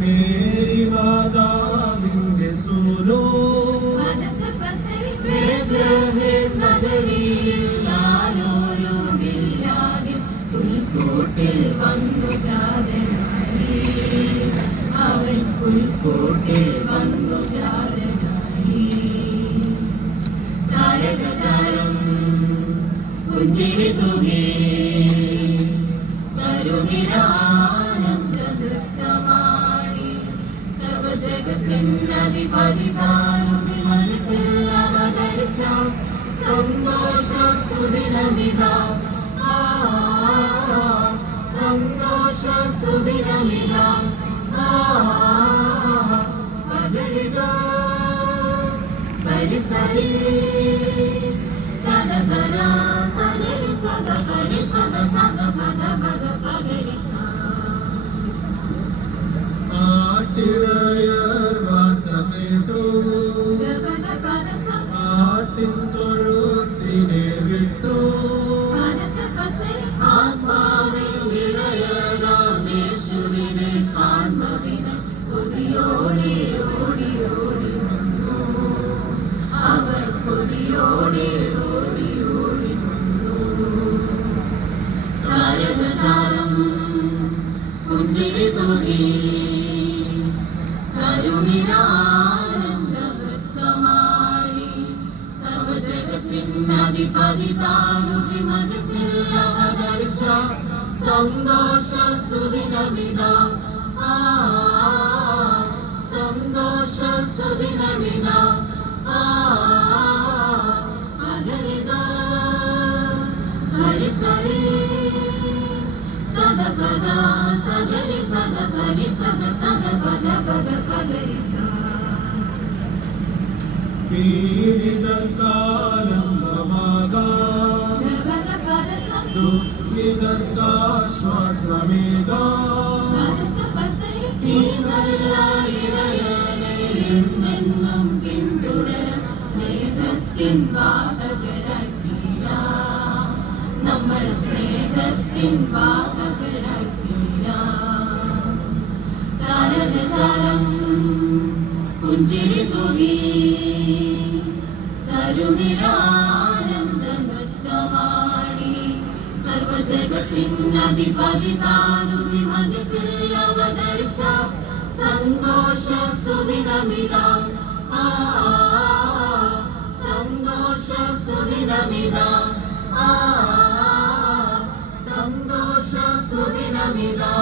मेरी माता बिंगे सुनो പുൽക്കൂട്ടിൽ വന്നു ചാരനായി അവൻ പുൽക്കൂട്ടിൽ വന്നു ചാരനായി താരകചാരം പുഞ്ചിരി തൂകി കരുനിരാനന്ദനൃത്തമാടി സർവജഗത്തിനധിപതി താനും വിമലത്തിൽ അവതരിച്ച സന്തോഷ സുദിനമിതാ സന്തോഷ സുദിനമിതാ പകരിതാ പരിസരി സദപര സദരി സദപരി സദ സദ പദ പദ പകരി സാ ആട്ടിടയർ വാർത്ത കേട്ടു ഗപദ പദ സ ആട്ടിൻ തൊഴുത്തിനെ വിട്ടു യേശുവിനെ കാൺമതിന് കൊതിയോടെ ഓടി ഓടി വന്നു അവർ കൊതിയോടെ ഓടി ഓടി വന്നു താരകചാരം പുഞ്ചിരി തൂകി കരുനിരാനന്ദനൃത്തമാടി സർവജഗത്തിനധിപതി താനു വിമതത്തിൽ അവതരിച്ച സന്തോഷ സുദിനമിതാ സന്തോഷ സുദിനമിതാ മകരിതാ ഹരിസരി സദപദ സഗരി സദപരി സദ സദപദ പദ പഗരി സാ പീഡിതർക്കാനന്ദമാകാം ദുഃഖിതർക്കാശ്വാസമേകാം എന്നും പിന്തുടരും സ്നേഹത്തിൻ വാഹകരായി തീരാം നമ്മൾ സ്നേഹത്തിൻ വാഹകരായി തീരാം താരകചാരം പുഞ്ചിരി തൂകി കരുനിരാനന്ദ നൃത്തമാടി സർവജഗത്തിനധിപതി താനു വിമതത്തിൽ അവതരിച്ച സന്തോഷ സുദിനമിതാ സന്തോഷ സുദിനമിതാ സന്തോഷ സുദിനമിതാ